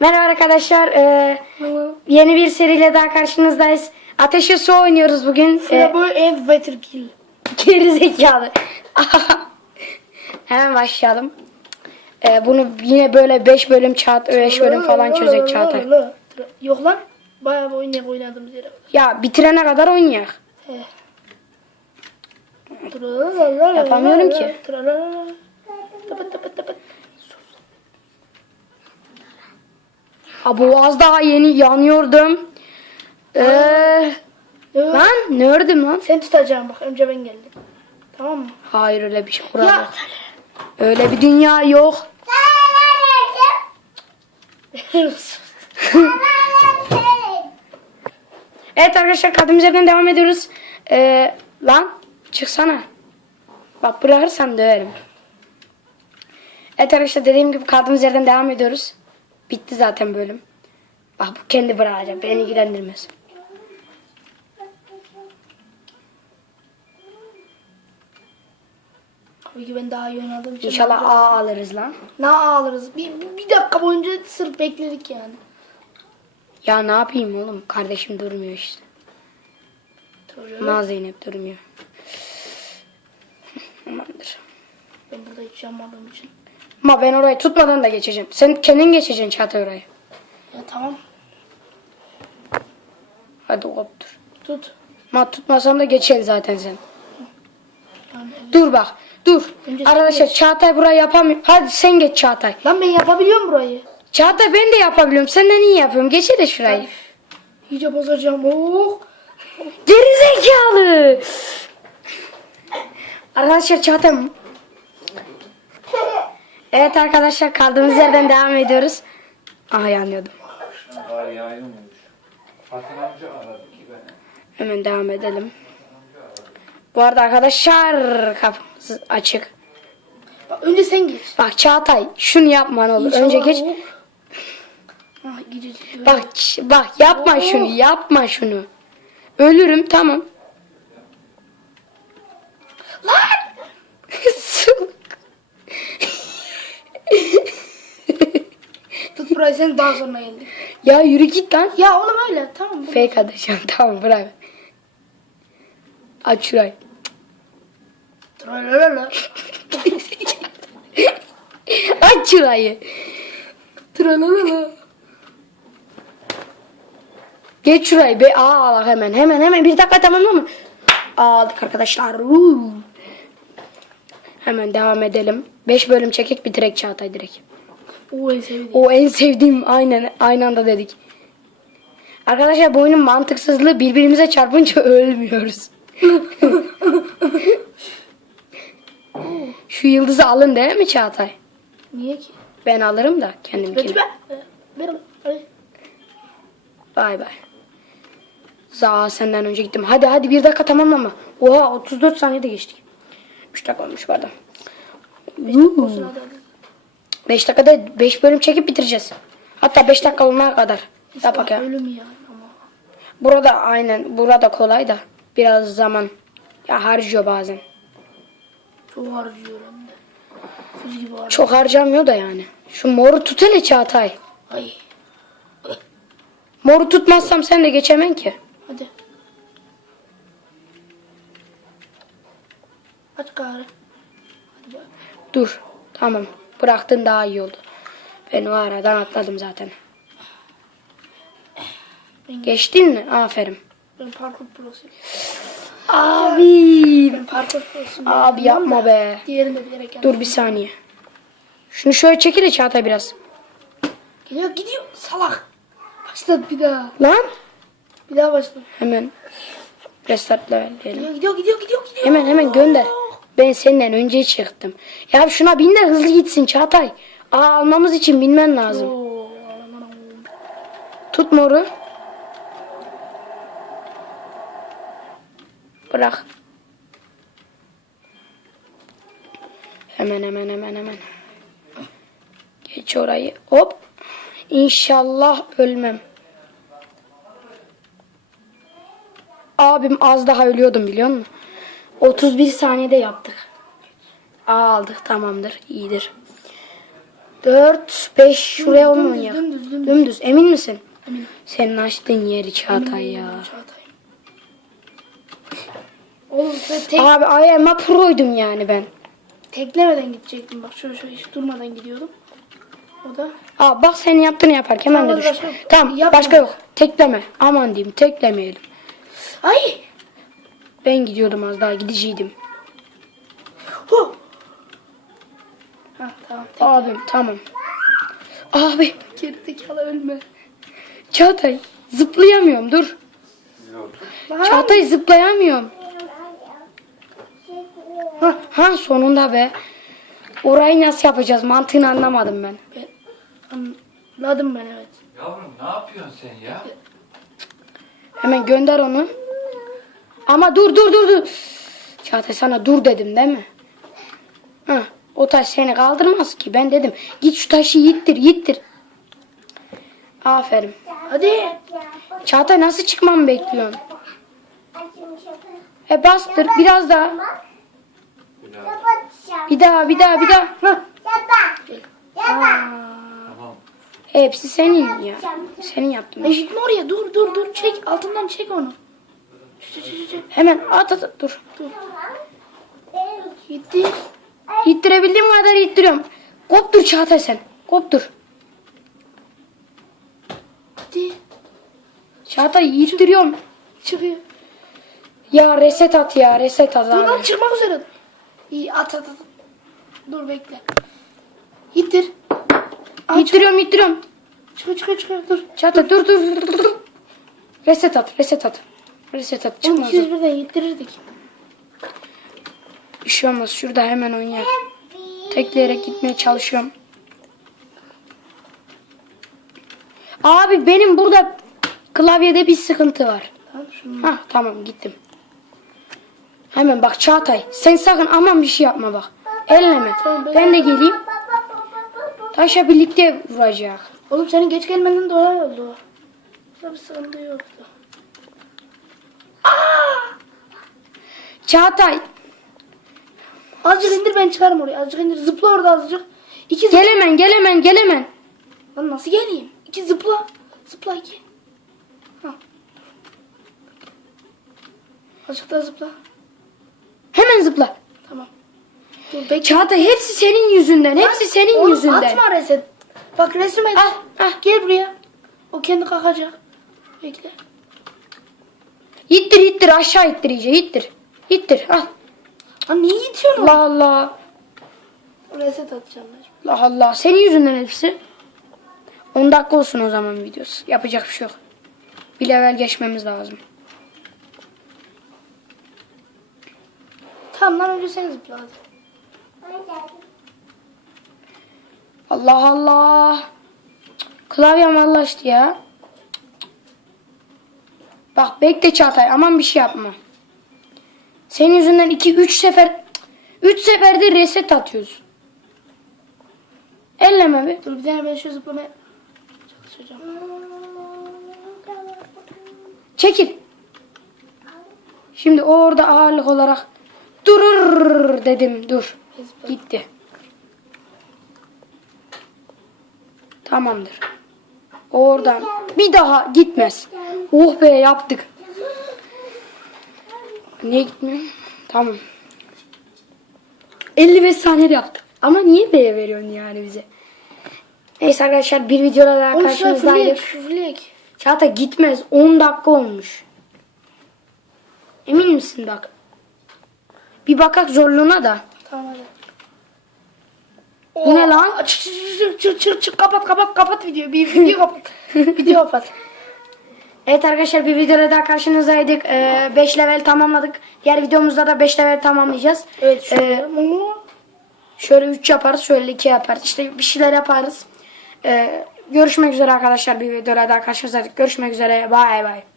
Merhaba arkadaşlar. Ee, yeni bir seriyle daha karşınızdayız. Ateşe su oynuyoruz bugün. Ee, Flaboy and Waterkill. geri zekalı. Hemen başlayalım. Ee, bunu yine böyle 5 bölüm çağat 5 bölüm falan çözecek Çağatay. Yok lan. Bayağı oynayak oynadığımız yere. Ya bitirene kadar oynayak. Yapamıyorum ki. Tıpıt tıpıt tıpıt. Abo az daha yeni yanıyordum. Ee, Yok. lan ne ördüm lan? Sen tutacaksın bak önce ben geldim. Tamam mı? Hayır öyle bir şey Ya. yok. Öyle bir dünya yok. Evet arkadaşlar kaldığımız yerden devam ediyoruz. Ee, lan çıksana. Bak bırakırsan döverim. Evet arkadaşlar dediğim gibi kaldığımız yerden devam ediyoruz. Bitti zaten bölüm. Bak bu kendi bırakacak. Beni ilgilendirmez. Ki ben daha iyi oynadığım için. İnşallah A alırız lan. Ne alırız? Bir, bir dakika boyunca sırf bekledik yani. Ya ne yapayım oğlum? Kardeşim durmuyor işte. Tabii. Naz Zeynep durmuyor. Amandır. Ben burada hiç yanmadığım için. Ama ben orayı tutmadan da geçeceğim. Sen kendin geçeceksin Çağatay orayı. Ya tamam. Hadi koptur. Tut. Ma tutmasam da geçeceksin zaten sen. Yani, Dur bak. Dur. Önce Arkadaşlar Çağatay burayı yapamıyor. Hadi sen geç Çağatay. Lan ben yapabiliyorum burayı. Çağatay ben de yapabiliyorum. Senden iyi yapıyorum. Geç hele şurayı. İyice bozacağım. Oh. Geri zekalı. Arkadaşlar Çağatay Evet arkadaşlar kaldığımız yerden devam ediyoruz. Aha yanıyordum. Fatih amca aradı ki beni. Hemen devam edelim. Bu arada arkadaşlar kapımız açık. Bak önce sen geç. Bak Çağatay şunu yapma ne olur. İnşallah Önce geç. o- Ah. Bak ç- bak yapma şunu yapma şunu. Ölürüm tamam. Lan! Sen daha sonra geldik. ya yürü git lan. Ya oğlum öyle tamam. Fake atacağım tamam bırak. Aç şurayı. Tralalala. Aç şurayı. Tralalala. Geç şurayı. Be Aa al hemen hemen hemen bir dakika tamam mı? Aldık arkadaşlar. Uuu. Hemen devam edelim. 5 bölüm çekek bitirek Çağatay direkt. O en sevdiğim. O en sevdiğim aynen aynı anda dedik. Arkadaşlar bu oyunun mantıksızlığı birbirimize çarpınca ölmüyoruz. Şu yıldızı alın değil mi Çağatay? Niye ki? Ben alırım da kendim Hadi be. Ver oğlum. Hadi. Bay bay. Za senden önce gittim. Hadi hadi bir dakika tamamlama. Oha 34 saniyede geçtik. 3 dakika olmuş arada. Olsun hadi hadi. 5 dakikada 5 bölüm çekip bitireceğiz. Hatta 5 dakika olana kadar. Yapak ya. Ölüm ya ama. Burada aynen burada kolay da biraz zaman ya harcıyor bazen. Çok harcıyor hem de. Kız gibi harcıyor. Çok harcamıyor da yani. Şu moru tut hele Çağatay. Ay. Moru tutmazsam sen de geçemen ki. Hadi. Aç gari. Hadi bak. Dur. Tamam. Bıraktın daha iyi oldu. Ben o aradan atladım zaten. Geçtin mi? Aferin. Ben parkur prosuyum. Abi. Ben parkur prosuyum. Abi yapma be. Diğerini de bilerek yaptım. Dur bir saniye. Şunu şöyle çekil Çağatay biraz. Gidiyor gidiyor. Salak. Başlat bir daha. Lan. Bir daha başlat. Hemen restartla gidiyor gidiyor gidiyor. gidiyor. Hemen hemen gönder. Ben senden önce çıktım. Ya şuna bin de hızlı gitsin Çağatay. Aa, almamız için binmen lazım. Tut moru. Bırak. Hemen hemen hemen hemen. Geç orayı. Hop. İnşallah ölmem. Abim az daha ölüyordum biliyor musun? 31 saniyede yaptık. Aa, aldık tamamdır. iyidir. 4 5 şuraya Dümdüz, oynayalım. dümdüz dümdüz dümdüz. Emin misin? Eminim. Senin açtığın yeri Çağatay ya. Çağatay. Oğlum tek, Abi ayağıma proydum yani ben. teklemeden gidecektim. Bak şöyle şöyle hiç durmadan gidiyordum. O da Aa bak senin yaptığını yaparken ben de Tamam, düştüm. başka- Tamam Yapma. başka yok. Tekleme. Aman diyeyim teklemeyelim. Ay! Ben gidiyordum az daha gidiciydim. Hu! Ha tamam. Tek. Abim tamam. Abi Gerizekalı ölme. Çağatay zıplayamıyorum dur. Çağatay zıplayamıyorum. Ha, ha sonunda be. Orayı nasıl yapacağız mantığını anlamadım ben. Ben, anladım ben evet. Yavrum ne yapıyorsun sen ya? Hemen gönder onu. Ama dur dur dur dur. Çağatay sana dur dedim değil mi? Ha, o taş seni kaldırmaz ki. Ben dedim git şu taşı yittir yittir. Aferin. Hadi. Çağatay nasıl çıkmamı bekliyorsun? E bastır biraz daha. Bir daha bir daha bir daha. Hah. Tamam. Hepsi senin ya. Senin yaptın. E gitme oraya dur dur dur çek altından çek onu. Çek çek çek, çek. Hemen at at at, dur. Gitti. İttirebildiğim kadar ittiriyorum. Koptur Çağatay sen. Koptur. Gitti. Çağatay ittiriyorum. Çıkıyor. Ya reset at ya reset at Dur lan çıkmak üzere. İyi at at at. Dur bekle. Gittir. İttiriyorum ittiriyorum. Çıkıyor çıkıyor çıkıyor dur. Çağatay dur dur dur dur, dur. Reset at reset at. Reset at Oğlum çıkmaz. 201'den gittirirdik. Bir şey olmaz. Şurada hemen oynayalım. Tekleyerek gitmeye çalışıyorum. Abi benim burada klavyede bir sıkıntı var. Tamam. Hah tamam gittim. Hemen bak Çağatay sen sakın aman bir şey yapma bak. Elleme. Ben de geleyim. Taşa birlikte vuracak. Oğlum senin geç gelmenden dolayı oldu. Burada bir sıkıntı yoktu. Çağatay Azıcık indir ben çıkarım oraya. Azıcık indir. Zıpla orada azıcık. İki zıpla. gelemen gelemen gelemen. Lan nasıl geleyim? İki zıpla. Zıpla iki. Ha. Azıcık daha zıpla. Hemen zıpla. Tamam. Dur bekle. Çağatay hepsi senin yüzünden. Hepsi senin Oğlum, yüzünden. Atma reset. Bak resim et. Ah, ah. Gel buraya. O kendi kalkacak. Bekle. İttir ittir aşağı ittir iyice ittir. İttir al. Lan niye itiyorsun? Allah Allah. Reset atacağım ben. Allah Allah. Senin yüzünden hepsi. 10 dakika olsun o zaman videosu. Yapacak bir şey yok. Bir level geçmemiz lazım. Tamam lan önce sen zıpla hadi. Allah Allah. Klavyem anlaştı ya. Bak bekle Çağatay aman bir şey yapma. Senin yüzünden 2 3 sefer 3 seferde reset atıyorsun. Elleme bir. Dur bir tane ben şu zıplamaya çalışacağım. Çekil. Şimdi orada ağırlık olarak durur dedim dur. Gitti. Tamamdır. Oradan bir daha gitmez. Oh be yaptık. Niye gitmiyor? Tamam. 55 saniyede yaptık. Ama niye B'ye veriyorsun yani bize? Neyse arkadaşlar bir videoda daha Oğlum karşınızdaydık. Fırlayek. Çağatay gitmez. 10 dakika olmuş. Emin misin bak? Bir bakak zorluğuna da. Tamam hadi. Bu ne lan? Çık çık çık çık çık kapat kapat kapat videoyu. Bir video kapat. video kapat. Evet arkadaşlar bir videoda daha karşınızdaydık. 5 level tamamladık. Diğer videomuzda da 5 level tamamlayacağız. Evet şöyle. Ee, şöyle 3 yaparız, şöyle 2 yaparız. İşte bir şeyler yaparız. Ee, görüşmek üzere arkadaşlar bir videoda daha karşınızdaydık. Görüşmek üzere. Bay bay.